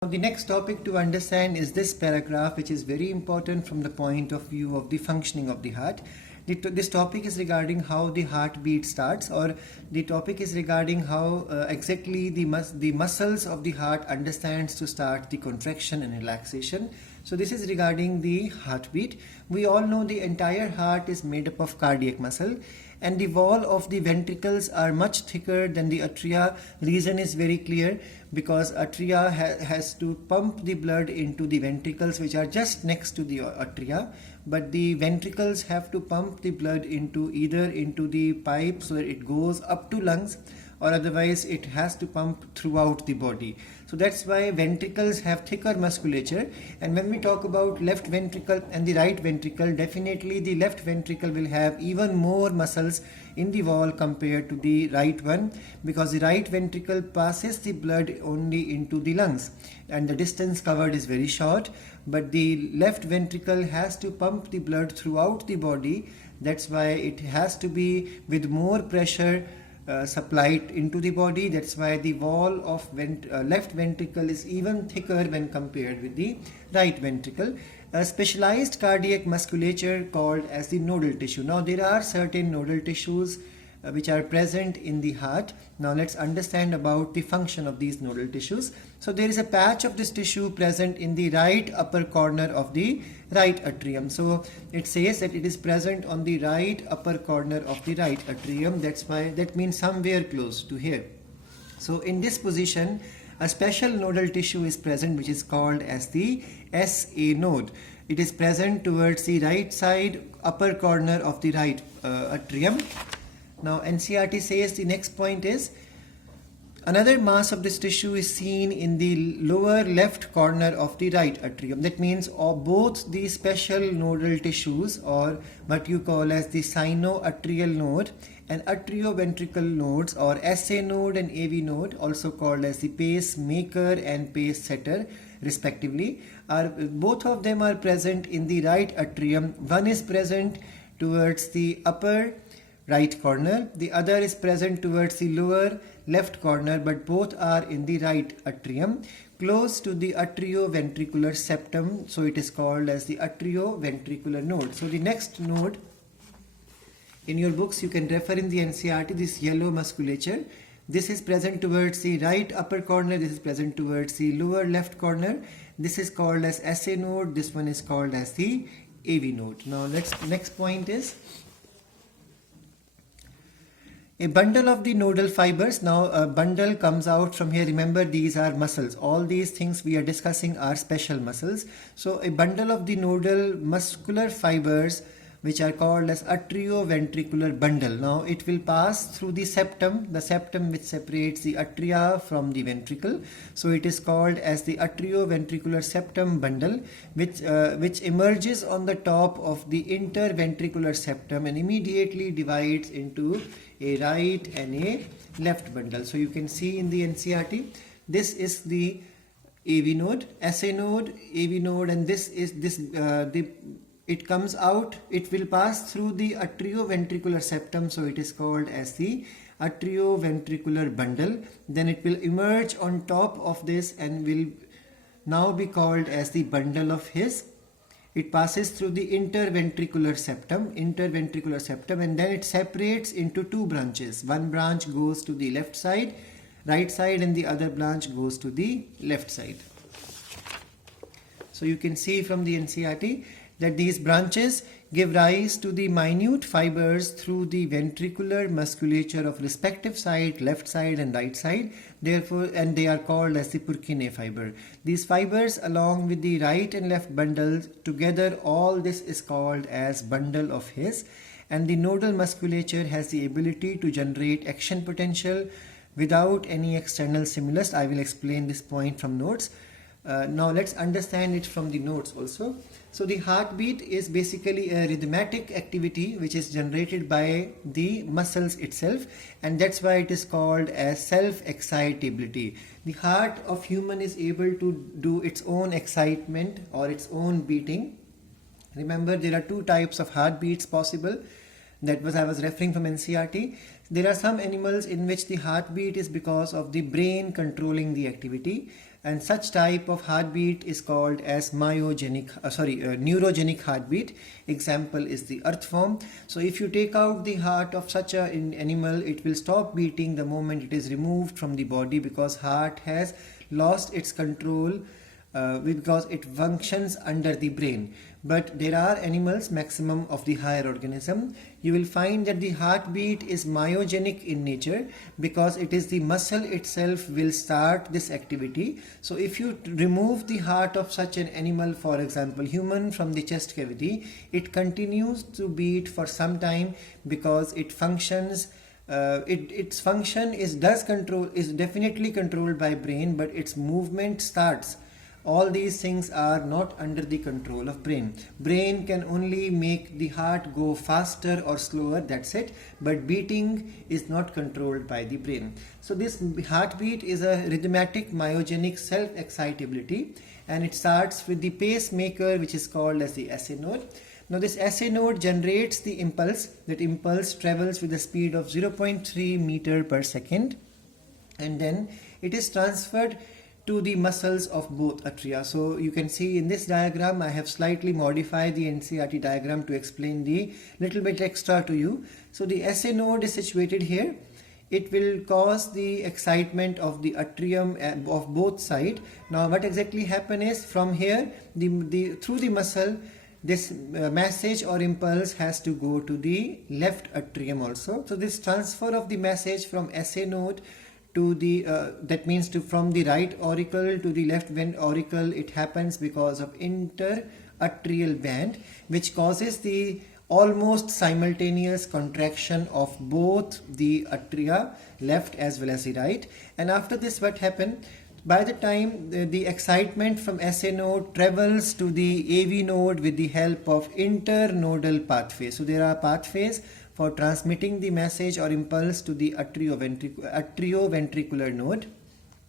Now, the next topic to understand is this paragraph, which is very important from the point of view of the functioning of the heart. This topic is regarding how the heartbeat starts, or the topic is regarding how exactly the muscles of the heart understands to start the contraction and relaxation. So this is regarding the heartbeat. We all know the entire heart is made up of cardiac muscle, and the wall of the ventricles are much thicker than the atria. Reason is very clear, because atria has to pump the blood into the ventricles, which are just next to the atria, but the ventricles have to pump the blood either into the pipes where it goes up to lungs, or otherwise it has to pump throughout the body. So that's why ventricles have thicker musculature. And when we talk about left ventricle and the right ventricle, definitely the left ventricle will have even more muscles in the wall compared to the right one, because the right ventricle passes the blood only into the lungs and the distance covered is very short, but the left ventricle has to pump the blood throughout the body. That's why it has to be with more pressure supplied into the body. That's why the wall of left ventricle is even thicker when compared with the right ventricle. A specialized cardiac musculature called as the nodal tissue. Now there are certain nodal tissues which are present in the heart. Now let's understand about the function of these nodal tissues. So there is a patch of this tissue present in the right upper corner of the right atrium. So it says that it is present on the right upper corner of the right atrium. That means somewhere close to here. So in this position, a special nodal tissue is present, which is called as the SA node. It is present towards the right side upper corner of the right atrium. Now NCERT says the next point is, another mass of this tissue is seen in the lower left corner of the right atrium. That means both the special nodal tissues, or what you call as the sinoatrial node and atrioventricular nodes, or SA node and AV node, also called as the pacemaker and pace setter respectively, both of them are present in the right atrium. One is present towards the upper right corner, the other is present towards the lower left corner, but both are in the right atrium close to the atrioventricular septum. So it is called as the atrioventricular node. So the next node in your books, you can refer in the NCERT, this yellow musculature. This is present towards the right upper corner, this is present towards the lower left corner. This is called as SA node, this one is called as the AV node. Now next point is a bundle of the nodal fibers. Now a bundle comes out from here. Remember, these are muscles. All these things we are discussing are special muscles. So a bundle of the nodal muscular fibers, which are called as atrioventricular bundle. Now it will pass through the septum which separates the atria from the ventricle. So it is called as the atrioventricular septum bundle, which emerges on the top of the interventricular septum and immediately divides into a right and a left bundle. So you can see in the NCERT, this is the AV node, SA node, AV node, and this is it comes out, it will pass through the atrioventricular septum, so it is called as the atrioventricular bundle. Then it will emerge on top of this and will now be called as the bundle of His. It passes through the interventricular septum, and then it separates into two branches. One branch goes to the right side, and the other branch goes to the left side. So you can see from the NCERT that these branches give rise to the minute fibers through the ventricular musculature of respective side, left side and right side. Therefore, and they are called as the Purkinje fiber. These fibers, along with the right and left bundles, together all this is called as bundle of His. And the nodal musculature has the ability to generate action potential without any external stimulus. I will explain this point from notes. Now let's understand it from the notes also. So the heartbeat is basically a rhythmic activity which is generated by the muscles itself, and that's why it is called as self-excitability. The heart of human is able to do its own excitement or its own beating. Remember, there are two types of heartbeats possible. I was referring from NCERT. There are some animals in which the heartbeat is because of the brain controlling the activity, and such type of heartbeat is called as neurogenic heartbeat. Example is the earthworm. So if you take out the heart of such an animal, it will stop beating the moment it is removed from the body, because heart has lost its control because it functions under the brain. But there are animals, maximum of the higher organism, you will find that the heartbeat is myogenic in nature, because it is the muscle itself will start this activity. So if you remove the heart of such an animal, for example human, from the chest cavity, it continues to beat for some time, because it functions its function is definitely controlled by brain, but its movement starts. All these things are not under the control of brain. Brain can only make the heart go faster or slower, that's it, but beating is not controlled by the brain. So this heartbeat is a rhythmatic myogenic self-excitability, and it starts with the pacemaker, which is called as the SA node. Now this SA node generates the impulse. That impulse travels with a speed of 0.3 meter per second, and then it is transferred to the muscles of both atria. So you can see in this diagram, I have slightly modified the NCERT diagram to explain the little bit extra to you. So the SA node is situated here. It will cause the excitement of the atrium of both sides. Now what exactly happen is, from here through the muscle, this message or impulse has to go to the left atrium also. So this transfer of the message from SA node to the from the right auricle to the left auricle, it happens because of interatrial band, which causes the almost simultaneous contraction of both the atria, left as well as the right. And after this, what happened? By the time the excitement from SA node travels to the AV node with the help of internodal pathways. So there are pathways for transmitting the message or impulse to the atrioventricular node.